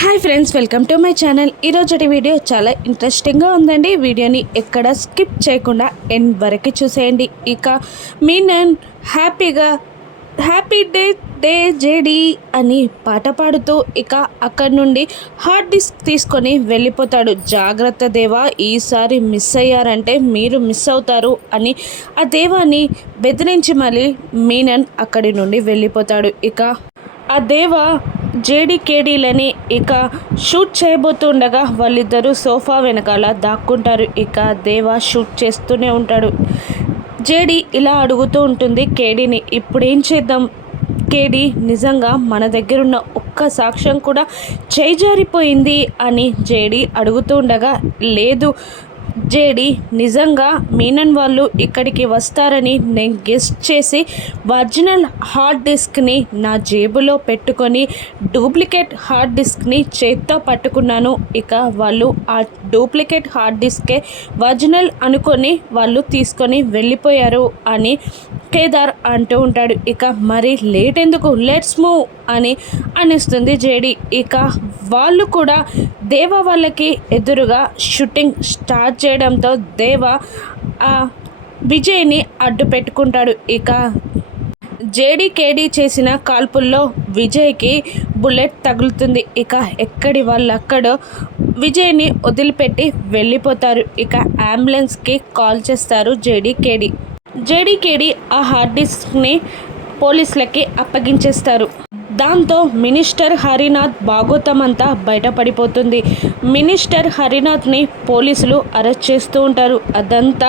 Hi friends, welcome to my channel. ఈరోజు video చాలా ఇంట్రెస్టింగ్గా ఉందండి. వీడియోని ఎక్కడ స్కిప్ చేయకుండా ఎండ్ వరకు చూసేయండి. ఇక మీనన్ హ్యాపీగా హ్యాపీ డే డే జేడి అని పాట పాడుతూ ఇక అక్కడి నుండి హార్డ్ డిస్క్ తీసుకొని వెళ్ళిపోతాడు. జాగ్రత్త దేవా, ఈసారి మిస్ అయ్యారంటే మీరు మిస్ అవుతారు అని ఆ దేవాని బెదిరించి మళ్ళీ మీనన్ అక్కడి నుండి వెళ్ళిపోతాడు. ఇక ఆ దేవ జేడీకేడీలని ఇక షూట్ చేయబోతుండగా వాళ్ళిద్దరూ సోఫా వెనకాల దాక్కుంటారు. ఇక దేవ షూట్ చేస్తూనే ఉంటాడు. జేడీ ఇలా అడుగుతూ ఉంటుంది కేడీని, ఇప్పుడేం చేద్దాం కేడీ, నిజంగా మన దగ్గరున్న ఒక్క సాక్ష్యం కూడా చేజారిపోయింది అని జేడీ అడుగుతూ ఉండగా, లేదు జేడి, నిజంగా మీనన్ వాళ్ళు ఇక్కడికి వస్తారని నేను గెస్ట్ చేసి ఒరిజినల్ హార్డ్ డిస్క్ని నా జేబులో పెట్టుకొని డూప్లికేట్ హార్డ్ డిస్క్ని చేత్తో పట్టుకున్నాను. ఇక వాళ్ళు ఆ డూప్లికేట్ హార్డ్ డిస్కే ఒరిజినల్ అనుకొని వాళ్ళు తీసుకొని వెళ్ళిపోయారు అని కేదార్ అంటూ ఉంటాడు. ఇక మరి లేట్ ఎందుకు, లెట్స్ మూవ్ అని అనిస్తుంది జేడి. ఇక వాళ్ళు కూడా దేవ వాళ్ళకి ఎదురుగా షూటింగ్ స్టార్ట్ చేయడంతో దేవ విజయ్ని అడ్డు పెట్టుకుంటాడు. ఇక జేడీకేడీ చేసిన కాల్పుల్లో విజయ్కి బుల్లెట్ తగులుతుంది. ఇక ఎక్కడి వాళ్ళక్కడ విజయ్ని వదిలిపెట్టి వెళ్ళిపోతారు. ఇక అంబులెన్స్కి కాల్ చేస్తారు జేడీకేడీ ఆ హార్డ్ డిస్క్ని పోలీసులకి అప్పగించేస్తారు. దాంతో మినిస్టర్ హరినాథ్ భాగోతం అంతా బయటపడిపోతుంది. మినిస్టర్ హరినాథ్ని పోలీసులు అరెస్ట్ చేస్తూ ఉంటారు. అదంతా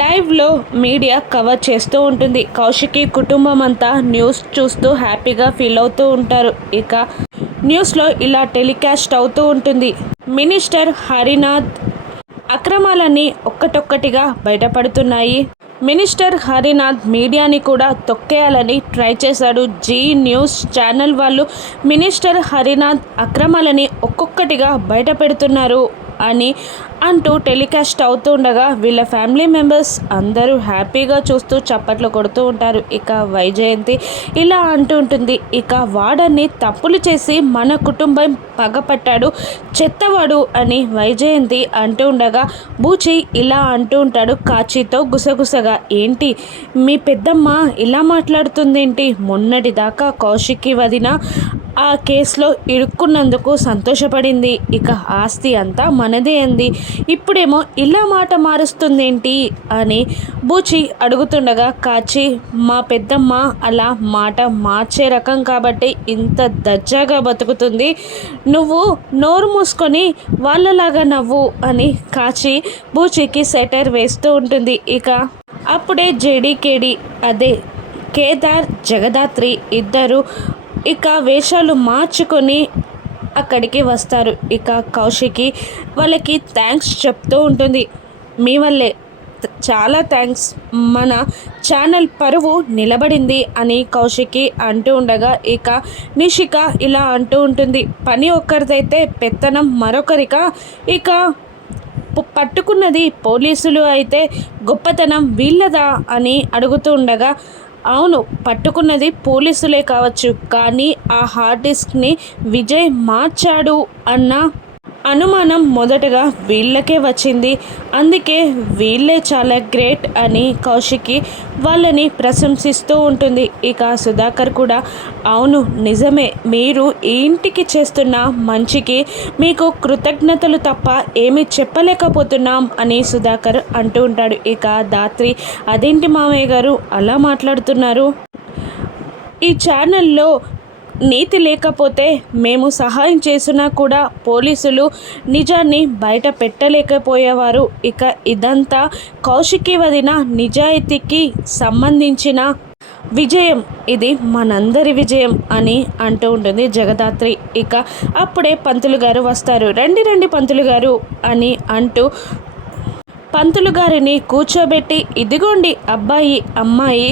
లైవ్లో మీడియా కవర్ చేస్తూ ఉంటుంది. కౌశికి కుటుంబం అంతా న్యూస్ చూస్తూ హ్యాపీగా ఫీల్ అవుతూ ఉంటారు. ఇక న్యూస్లో ఇలా టెలికాస్ట్ అవుతూ ఉంటుంది. మినిస్టర్ హరినాథ్ అక్రమాలన్నీ ఒక్కటొక్కటిగా బయటపడుతున్నాయి. మినిస్టర్ హరినాథ్ మీడియాని కూడా తొక్కేయాలని ట్రై చేశాడు. జీ న్యూస్ ఛానల్ వాళ్ళు మినిస్టర్ హరినాథ్ అక్రమాలని ఒక్కొక్కటిగా బయట పెడుతున్నారు అని అంటూ టెలికాస్ట్ అవుతూ ఉండగా వీళ్ళ ఫ్యామిలీ మెంబర్స్ అందరూ హ్యాపీగా చూస్తూ చప్పట్లు కొడుతూ ఉంటారు. ఇక వైజయంతి ఇలా అంటూ ఉంటుంది, ఇక వాడని తప్పులు చేసి మన కుటుంబం పగపట్టాడు, చెత్తవాడు అని వైజయంతి అంటూ ఉండగా బూచి ఇలా అంటూ ఉంటాడు కాచితో గుసగుసగా, ఏంటి మీ పెద్దమ్మ ఇలా మాట్లాడుతుందేంటి, మొన్నటిదాకా కౌశికి వదిన ఆ కేసులో ఇరుక్కున్నందుకు సంతోషపడింది, ఇక ఆస్తి అంతా మనదే అంది, ఇప్పుడేమో ఇలా మాట మారుస్తుందేంటి అని బూచి అడుగుతుండగా కాచి, మా పెద్దమ్మ అలా మాట మార్చే రకం కాబట్టి ఇంత దర్జాగా బతుకుతుంది, నువ్వు నోరు మూసుకొని వాళ్ళలాగా నవ్వు అని కాచి బూచికి సెటర్ వేస్తూ ఉంటుంది. ఇక అప్పుడే జేడీకేడీ అదే కేదార్ జగదాత్రి ఇద్దరు ఇక వేషాలు మార్చుకొని అక్కడికి వస్తారు. ఇక కౌశికి వాళ్ళకి థ్యాంక్స్ చెప్తూ ఉంటుంది. మీ వల్లే, చాలా థ్యాంక్స్, మన ఛానల్ పరువు నిలబడింది అని కౌశికి అంటూ ఉండగా ఇక నిషిక ఇలా అంటూ ఉంటుంది, పని ఒక్కరిదైతే పెత్తనం మరొకరిక, ఇక పట్టుకున్నది పోలీసులు అయితే గొప్పతనం వీళ్ళదా అని అడుగుతూ ఉండగా, అవును పట్టుకున్నది పోలీసులే కావచ్చు, కానీ ఆ హార్డ్ డిస్క్ని విజయ్ మార్చాడు అన్న అనుమానం మొదటగా వీళ్ళకే వచ్చింది, అందుకే వీళ్ళే చాలా గ్రేట్ అని కౌశికి వాళ్ళని ప్రశంసిస్తూ ఉంటుంది. ఇక సుధాకర్ కూడా, అవును నిజమే, మీరు ఈ ఇంటికి చేస్తున్న మంచికి మీకు కృతజ్ఞతలు తప్ప ఏమీ చెప్పలేకపోతున్నాం అని సుధాకర్ అంటూ ఉంటాడు. ఇక దాత్రి, అదేంటి మామయ్య గారు అలా మాట్లాడుతున్నారు, ఈ ఛానల్లో నీతి లేకపోతే మేము సహాయం చేసినా కూడా పోలీసులు నిజాన్ని బయట పెట్టలేకపోయేవారు, ఇక ఇదంతా కౌశికి వదిన నిజాయితీకి సంబంధించిన విజయం, ఇది మనందరి విజయం అని అంటూ ఉంటుంది జగదాత్రి. ఇక అప్పుడే పంతులు గారు వస్తారు. రండి రండి పంతులు గారు అని అంటూ పంతులు గారిని కూర్చోబెట్టి ఇదిగోండి అబ్బాయి అమ్మాయి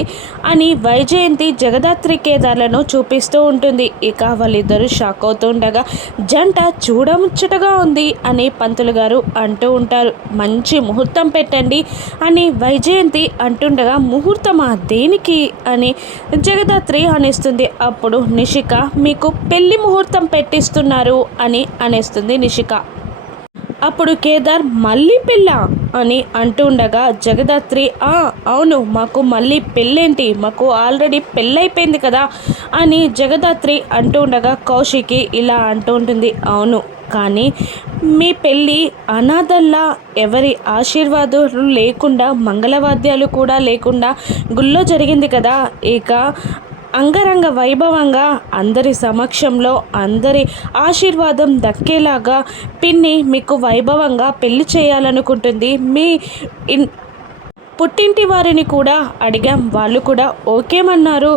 అని వైజయంతి జగదాత్రి కేదార్లను చూపిస్తూ ఉంటుంది. ఇక వాళ్ళిద్దరూ షాక్ అవుతూ ఉండగా జంట చూడముచ్చటగా ఉంది అని పంతులు గారు అంటూ ఉంటారు. మంచి ముహూర్తం పెట్టండి అని వైజయంతి అంటుండగా ముహూర్తమా దేనికి అని జగదాత్రి అనేస్తుంది. అప్పుడు నిషిక మీకు పెళ్లి ముహూర్తం పెట్టిస్తున్నారు అని అనేస్తుంది నిషిక. అప్పుడు కేదార్ మళ్ళీ పెళ్ళా అని అంటూ ఉండగా జగదాత్రి అవును మాకు మళ్ళీ పెళ్ళేంటి మాకు ఆల్రెడీ పెళ్ళైపోయింది కదా అని జగదాత్రి అంటూ ఉండగా కౌశికి ఇలా అంటూ ఉంటుంది. అవును కానీ మీ పెళ్ళి అనాథల్లా ఎవరి ఆశీర్వాదాలు లేకుండా మంగళవాద్యాలు కూడా లేకుండా గుళ్ళో జరిగింది కదా. ఇక అంగరంగ వైభవంగా అందరి సమక్షంలో అందరి ఆశీర్వాదం దక్కేలాగా పిన్ని మీకు వైభవంగా పెళ్లి చేయాలనుకుంటుంది. మీ పుట్టింటి వారిని కూడా అడిగాం, వాళ్ళు కూడా ఓకేమన్నారు.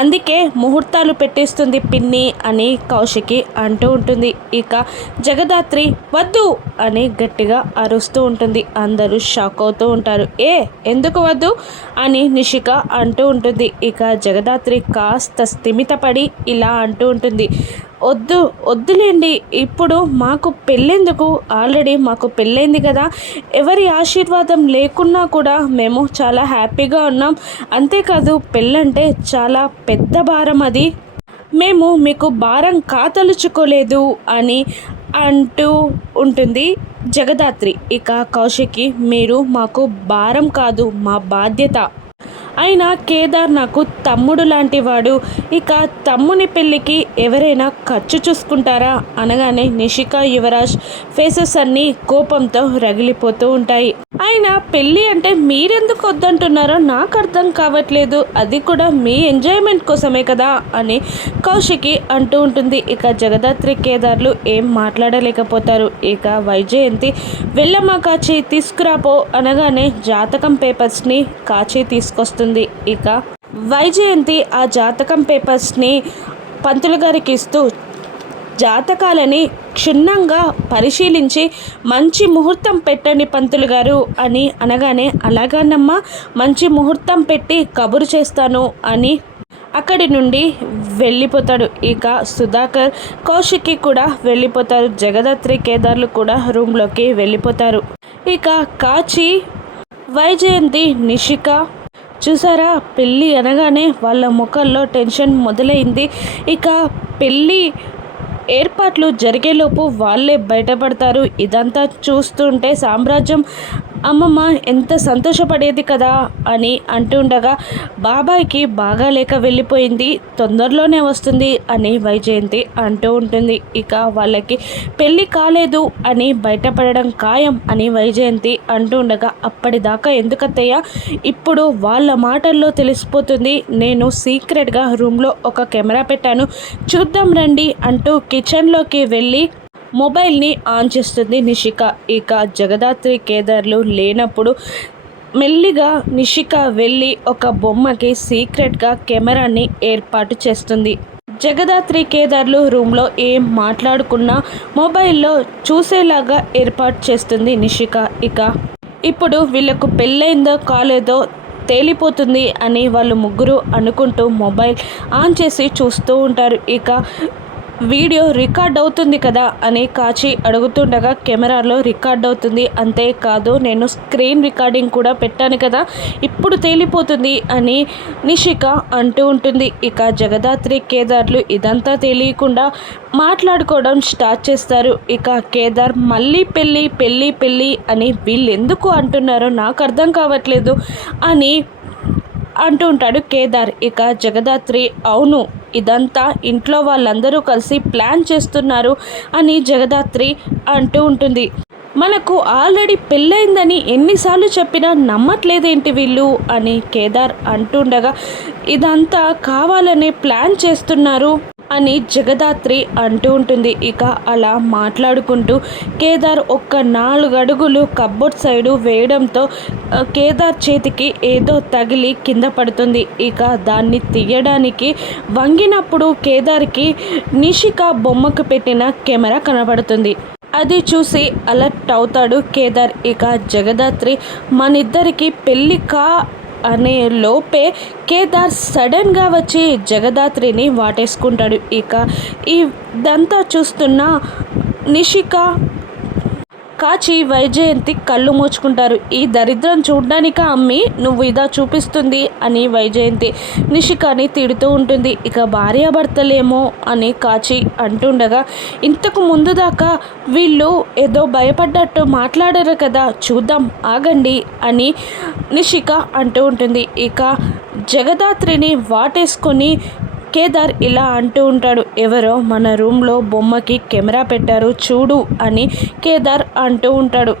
అందుకే ముహూర్తాలు పెట్టిస్తుంది పిన్ని అని కౌశికి అంటూ ఉంటుంది. ఇక జగదాత్రి వద్దు అని గట్టిగా అరుస్తూ ఉంటుంది. అందరూ షాక్ అవుతూ ఉంటారు. ఎందుకు వద్దు అని నిషిక అంటూ ఉంటుంది. ఇక జగదాత్రి కాస్త స్థిమితపడి ఇలా అంటూ ఉంటుంది. వద్దులేండి ఇప్పుడు మాకు పెళ్ళెందుకు, ఆల్రెడీ మాకు పెళ్ళైంది కదా. ఎవరి ఆశీర్వాదం లేకున్నా కూడా మేము చాలా హ్యాపీగా ఉన్నాం. అంతేకాదు పెళ్ళంటే చాలా పెద్ద భారం, అది మేము మీకు భారం కాతలుచుకోలేదు అని అంటూ ఉంటుంది జగదాత్రి. ఇక కౌశికి మీరు మాకు భారం కాదు మా బాధ్యత. అయినా కేదార్ నాకు తమ్ముడు లాంటివాడు, ఇక తమ్ముని పెళ్ళికి ఎవరైనా ఖర్చు చూసుకుంటారా అనగానే నిషిక యువరాజ్ ఫేసెస్ అన్నీ కోపంతో రగిలిపోతూ ఉంటాయి. అయినా పెళ్ళి అంటే మీరెందుకు వద్దంటున్నారో నాకు అర్థం కావట్లేదు, అది కూడా మీ ఎంజాయ్మెంట్ కోసమే కదా అని కౌశికి అంటూ ఉంటుంది. ఇక జగదాత్రి కేదార్లు ఏం మాట్లాడలేకపోతారు. ఇక వైజయంతి వెళ్ళమ్మా కాచి తీసుకురాపో అనగానే జాతకం పేపర్స్ని కాచి తీసుకొస్తుంది. ఇక వైజయంతి ఆ జాతకం పేపర్స్ని పంతులు గారికి ఇస్తూ జాతకాలని క్షుణ్ణంగా పరిశీలించి మంచి ముహూర్తం పెట్టండి పంతులు గారు అని అనగానే అలాగానమ్మా మంచి ముహూర్తం పెట్టి కబురు చేస్తాను అని అక్కడి నుండి వెళ్ళిపోతాడు. ఇక సుధాకర్ కౌశికి కూడా వెళ్ళిపోతారు. జగదాత్రి కేదార్లు కూడా రూమ్లోకి వెళ్ళిపోతారు. ఇక కాచి వైజయంతి నిషిక చూసారా పెళ్ళి అనగానే వాళ్ళ ముఖంలో టెన్షన్ మొదలైంది. ఇక పెళ్ళి ఏర్పాట్లు జరిగేలోపు వాళ్ళే బయటపడతారు. ఇదంతా చూస్తుంటే సామ్రాజ్యం అమ్మమ్మ ఎంత సంతోషపడేది కదా అని అంటుండగా బాబాయ్కి బాగాలేక వెళ్ళిపోయింది, తొందరలోనే వస్తుంది అని వైజయంతి అంటూ ఉంటుంది. ఇక వాళ్ళకి పెళ్ళి కాలేదు అని బయటపడడం ఖాయం అని వైజయంతి అంటూ ఉండగా అప్పటిదాకా ఎందుకత్తయ్య ఇప్పుడు వాళ్ళ మాటల్లో తెలిసిపోతుంది. నేను సీక్రెట్గా రూమ్లో ఒక కెమెరా పెట్టాను చూద్దాం రండి అంటూ కిచెన్లోకి వెళ్ళి మొబైల్ని ఆన్ చేస్తుంది నిషిక. ఇక జగదాత్రి కేదార్లు లేనప్పుడు మెల్లిగా నిషిక వెళ్ళి ఒక బొమ్మకి సీక్రెట్గా కెమెరాని ఏర్పాటు చేస్తుంది. జగదాత్రి కేదార్లు రూమ్లో ఏం మాట్లాడుకున్నా మొబైల్లో చూసేలాగా ఏర్పాటు చేస్తుంది నిషిక. ఇక ఇప్పుడు వీళ్ళకు పెళ్ళైందో కాలేదో తేలిపోతుంది అని వాళ్ళు ముగ్గురు అనుకుంటూ మొబైల్ ఆన్ చేసి చూస్తూ ఉంటారు. ఇక వీడియో రికార్డ్ అవుతుంది కదా అని కాచి అడుగుతుండగా కెమెరాలో రికార్డ్ అవుతుంది, అంతేకాదు నేను స్క్రీన్ రికార్డింగ్ కూడా పెట్టాను కదా ఇప్పుడు తేలిపోతుంది అని నిషిక అంటూ ఉంటుంది. ఇక జగదాత్రి కేదార్లు ఇదంతా తెలియకుండా మాట్లాడుకోవడం స్టార్ట్ చేస్తారు. ఇక కేదార్ మళ్ళీ పెళ్ళి పెళ్ళి పెళ్ళి అని వీళ్ళు ఎందుకు అంటున్నారో నాకు అర్థం కావట్లేదు అని అంటూ ఉంటాడు కేదార్. ఇక జగదాత్రి అవును ఇదంతా ఇంట్లో వాళ్ళందరూ కలిసి ప్లాన్ చేస్తున్నారు అని జగదాత్రి అంటూ ఉంటుంది. మనకు ఆల్రెడీ పెళ్ళైందని ఎన్నిసార్లు చెప్పినా నమ్మట్లేదేంటి వీళ్ళు అని కేదార్ అంటుండగా ఇదంతా కావాలనే ప్లాన్ చేస్తున్నారు అని జగదాత్రి అంటూ ఉంటుంది. ఇక అలా మాట్లాడుకుంటూ కేదార్ ఒక్క 4 అడుగులు కబ్బోర్డ్ సైడు వేయడంతో కేదార్ చేతికి ఏదో తగిలి కింద పడుతుంది. ఇక దాన్ని తీయడానికి వంగినప్పుడు కేదార్కి నిషిక బొమ్మకు పెట్టిన కెమెరా కనబడుతుంది. అది చూసి అలర్ట్ అవుతాడు కేదార్. ఇక జగదాత్రి మనిద్దరికి పెళ్ళి అనే లోపే కేదార్ సడన్గా వచ్చి జగదాత్రిని వాటేసుకుంటాడు. ఇక ఇదంతా చూస్తున్న నిషిక కాచి వైజయంతి కళ్ళు మూచుకుంటారు. ఈ దరిద్రం చూడ్డానిక అమ్మి నువ్వు ఇదా చూపిస్తుంది అని వైజయంతి నిషికాని తిడుతూ ఉంటుంది. ఇక భార్యాభర్తలేమో అని కాచి అంటుండగా ఇంతకు ముందు దాకా వీళ్ళు ఏదో భయపడ్డట్టు మాట్లాడారు కదా, చూద్దాం ఆగండి అని నిషిక అంటూ ఉంటుంది. ఇక జగదాత్రిని వాటేసుకొని కేదార్ ఇలా అంటూ ఉంటాడు, ఎవరో మన రూమ్లో బొమ్మకి కెమెరా పెట్టారు చూడు అని కేదార్ అంటూ ఉంటాడు.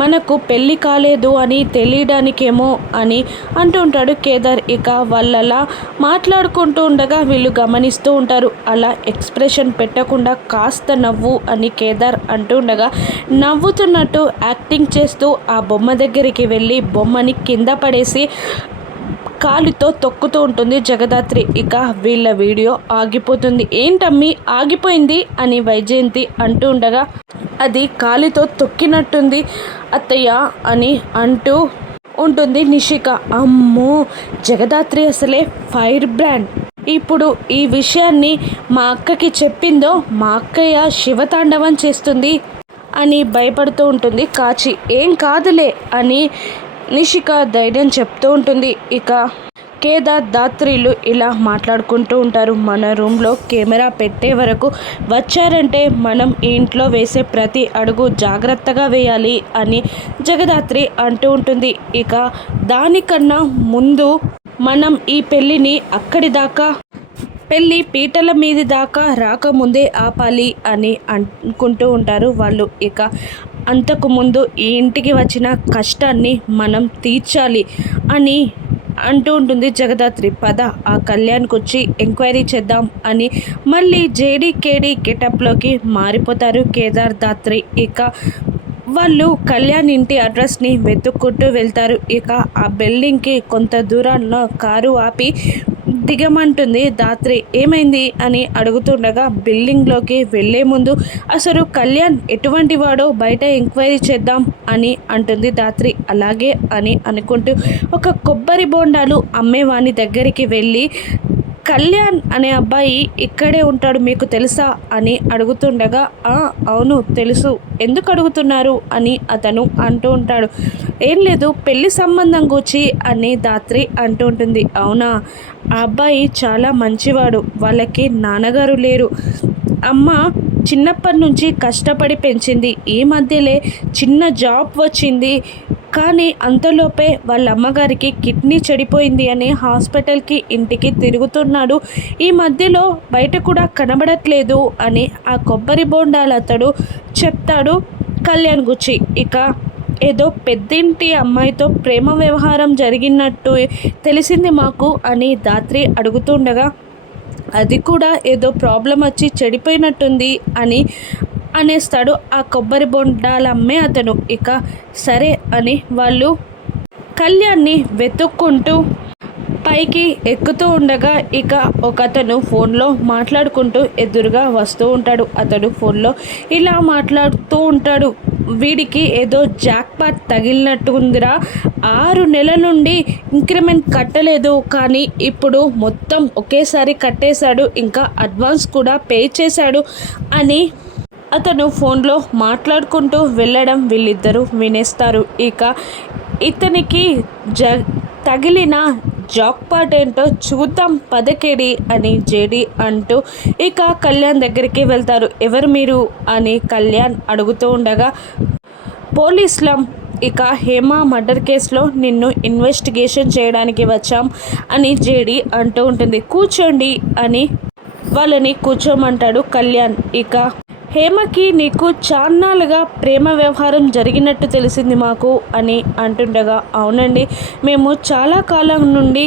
మనకు పెళ్ళి కాలేదు అని తెలియడానికేమో అని అంటూ ఉంటాడు కేదార్. ఇక వాళ్ళలా మాట్లాడుకుంటూ ఉండగా వీళ్ళు గమనిస్తూ ఉంటారు. అలా ఎక్స్ప్రెషన్ పెట్టకుండా కాస్త నవ్వు అని కేదార్ అంటూ ఉండగా నవ్వుతున్నట్టు యాక్టింగ్ చేస్తూ ఆ బొమ్మ దగ్గరికి వెళ్ళి బొమ్మని కింద పడేసి కాలుతో తొక్కుతూ ఉంటుంది జగదాత్రి. ఇక వీళ్ళ వీడియో ఆగిపోతుంది. ఏంటమ్మి ఆగిపోయింది అని వైజయంతి అంటూ ఉండగా అది కాలుతో తొక్కినట్టుంది అత్తయ్య అని అంటూ ఉంటుంది నిషిక. అమ్మో, జగదాత్రి అసలే ఫైర్ బ్రాండ్. ఇప్పుడు ఈ విషయాన్ని మా అక్కకి చెప్పిందో మా అక్కయ్య శివతాండవం చేస్తుంది అని భయపడుతూ ఉంటుంది కాచి. ఏం కాదులే అని నిషిక ధైర్యం చెప్తూ ఉంటుంది. ఇక కేదార్ దాత్రిలు ఇలా మాట్లాడుకుంటూ ఉంటారు. మన రూమ్లో కెమెరా పెట్టే వరకు వచ్చారంటే మనం ఈ ఇంట్లో వేసే ప్రతి అడుగు జాగ్రత్తగా వేయాలి అని జగదాత్రి అంటూ ఉంటుంది. ఇక దానికన్నా ముందు మనం ఈ పెళ్ళిని అక్కడి దాకా పెళ్ళి పీటల మీది దాకా రాకముందే ఆపాలి అని అనుకుంటూ ఉంటారు వాళ్ళు. ఇక అంతకుముందు ఈ ఇంటికి వచ్చిన కష్టాన్ని మనం తీర్చాలి అని అంటూ ఉంటుంది జగదాత్రి. పద ఆ కళ్యాణ్కి వచ్చి ఎంక్వైరీ చేద్దాం అని మళ్ళీ జేడీ గెటప్లోకి మారిపోతారు కేదార్ దాత్రి. ఇక వాళ్ళు కళ్యాణ్ ఇంటి అడ్రస్ని వెతుక్కుంటూ వెళ్తారు. ఇక ఆ బిల్డింగ్కి కొంత దూరాల్లో కారు ఆపి దిగమంటుంది దాత్రి. ఏమైంది అని అడుగుతుండగా బిల్డింగ్లోకి వెళ్లే ముందు అసలు కళ్యాణ్ ఎటువంటి వాడో బయట ఎంక్వైరీ చేద్దాం అని అంటుంది దాత్రి. అలాగే అని అనుకుంటూ ఒక కొబ్బరి బోండాలు అమ్మేవాని దగ్గరికి వెళ్ళి కళ్యాణ్ అనే అబ్బాయి ఇక్కడే ఉంటాడు మీకు తెలుసా అని అడుగుతుండగా అవును తెలుసు, ఎందుకు అడుగుతున్నారు అని అతను అంటూ ఉంటాడు. ఏం లేదు, పెళ్లి సంబంధం గురించి అని దాత్రి అంటూ ఉంటుంది. అవునా, ఆ అబ్బాయి చాలా మంచివాడు, వాళ్ళకి నాన్నగారు లేరు, అమ్మ చిన్నప్పటి నుంచి కష్టపడి పెంచింది, ఈ మధ్యలే చిన్న జాబ్ వచ్చింది, కానీ అంతలోపే వాళ్ళ అమ్మగారికి కిడ్నీ చెడిపోయింది అని హాస్పిటల్కి ఇంటికి తిరుగుతున్నాడు, ఈ మధ్యలో బయట కూడా కనబడట్లేదు అని ఆ కొబ్బరి బోండాలు అతడు చెప్తాడు కళ్యాణ్ గుచ్చి. ఇక ఏదో పెద్దింటి అమ్మాయితో ప్రేమ వ్యవహారం జరిగినట్టు తెలిసింది మాకు అని దాత్రి అడుగుతుండగా అది కూడా ఏదో ప్రాబ్లం వచ్చి చెడిపోయినట్టుంది అని అనేస్తాడు ఆ కొబ్బరి బొండాల అమ్మే అతను. ఇక సరే అని వాళ్ళు కళ్యాణ్ని వెతుక్కుంటూ పైకి ఎక్కుతూ ఉండగా ఇక ఒకతను ఫోన్లో మాట్లాడుకుంటూ ఎదురుగా వస్తూ ఉంటాడు. అతడు ఫోన్లో ఇలా మాట్లాడుతూ ఉంటాడు, వీడికి ఏదో జాక్పాట్ తగిలినట్టు ఉందిరా, 6 నెలల నుండి ఇంక్రిమెంట్ కట్టలేదు, కానీ ఇప్పుడు మొత్తం ఒకేసారి కట్టేశాడు, ఇంకా అడ్వాన్స్ కూడా పే చేశాడు అని అతను ఫోన్లో మాట్లాడుకుంటూ వెళ్ళడం వీళ్ళిద్దరూ వినేస్తారు. ఇక ఇతనికి తగిలిన జాక్పాట్ ఏంటో చూద్దాం పదకేడి అని జేడి అంటూ ఇక కళ్యాణ్ దగ్గరికి వెళ్తారు. ఎవరు మీరు అని కళ్యాణ్ అడుగుతూ ఉండగా పోలీసులం, ఇక హేమ మర్డర్ కేసులో నిన్ను ఇన్వెస్టిగేషన్ చేయడానికి వచ్చాం అని జేడి అంటూ ఉంటుంది. కూర్చోండి అని వాళ్ళని కూర్చోమంటాడు కళ్యాణ్. ఇక హేమకి నీకు చాన్నాళ్ళుగా ప్రేమ వ్యవహారం జరిగినట్టు తెలిసింది మాకు అని అంటుండగా అవునండి, మేము చాలా కాలం నుండి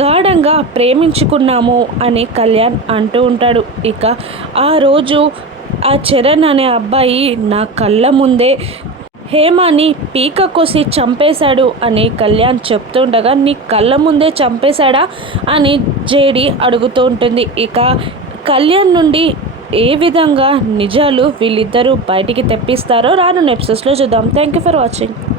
గాఢంగా ప్రేమించుకున్నాము అని కళ్యాణ్ అంటూ ఉంటాడు. ఇక ఆ రోజు ఆ చరణ్ అనే అబ్బాయి నా కళ్ళ ముందే హేమని పీక కోసి చంపేశాడు అని కళ్యాణ్ చెప్తుండగా నీ కళ్ళ ముందే చంపేశాడా అని జేడి అడుగుతూ ఉంటుంది. ఇక కళ్యాణ్ నుండి ఏ విధంగా నిజాలు వీళ్ళిద్దరూ బయటికి తెప్పిస్తారో రాను ఎపిసోడ్స్లో చూద్దాం. Thank you for watching.